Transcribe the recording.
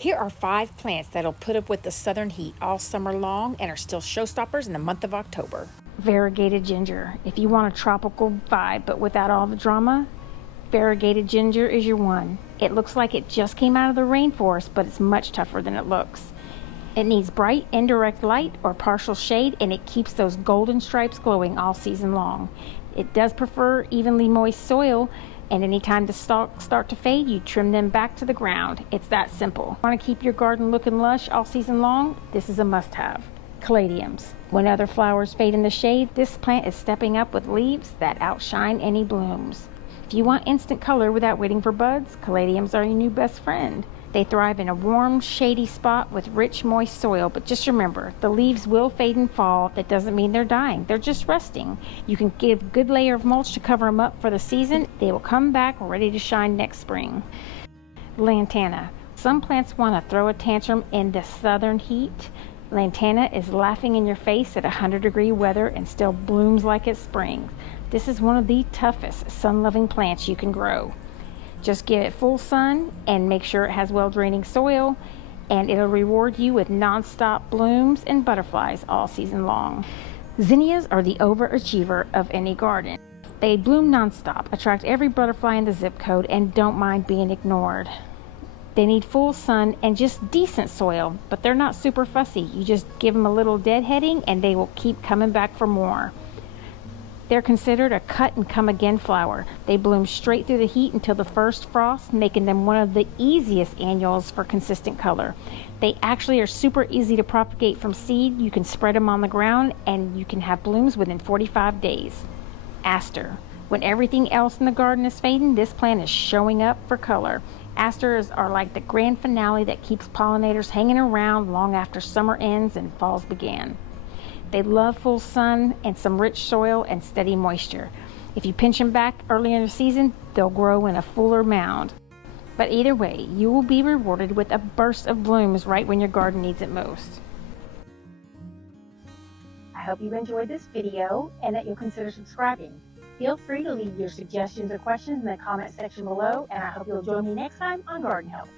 Here are 5 plants that'll put up with the southern heat all summer long and are still showstoppers in the month of October. Variegated ginger. If you want a tropical vibe but without all the drama, variegated ginger is your one. It looks like it just came out of the rainforest, but it's much tougher than it looks. It needs bright indirect light or partial shade, and it keeps those golden stripes glowing all season long. It does prefer evenly moist soil, and anytime the stalks start to fade, you trim them back to the ground. It's that simple. Want to keep your garden looking lush all season long? This is a must-have. Caladiums. When other flowers fade in the shade, this plant is stepping up with leaves that outshine any blooms. If you want instant color without waiting for buds, caladiums are your new best friend. They thrive in a warm, shady spot with rich, moist soil, but just remember, the leaves will fade and fall. That doesn't mean they're dying. They're just resting. You can give a good layer of mulch to cover them up for the season. They will come back ready to shine next spring. Lantana. Some plants want to throw a tantrum in the southern heat. Lantana is laughing in your face at 100-degree weather and still blooms like it's spring. This is one of the toughest sun-loving plants you can grow. Just give it full sun and make sure it has well-draining soil, and it'll reward you with nonstop blooms and butterflies all season long. Zinnias are the overachiever of any garden. They bloom nonstop, attract every butterfly in the zip code, and don't mind being ignored. They need full sun and just decent soil, but they're not super fussy. You just give them a little deadheading and they will keep coming back for more. They're considered a cut and come again flower. They bloom straight through the heat until the first frost, making them one of the easiest annuals for consistent color. They actually are super easy to propagate from seed. You can spread them on the ground and you can have blooms within 45 days. Aster. When everything else in the garden is fading, this plant is showing up for color. Asters are like the grand finale that keeps pollinators hanging around long after summer ends and falls begin. They love full sun and some rich soil and steady moisture. If you pinch them back early in the season, they'll grow in a fuller mound. But either way, you will be rewarded with a burst of blooms right when your garden needs it most. I hope you enjoyed this video and that you'll consider subscribing. Feel free to leave your suggestions or questions in the comment section below, and I hope you'll join me next time on Garden Help.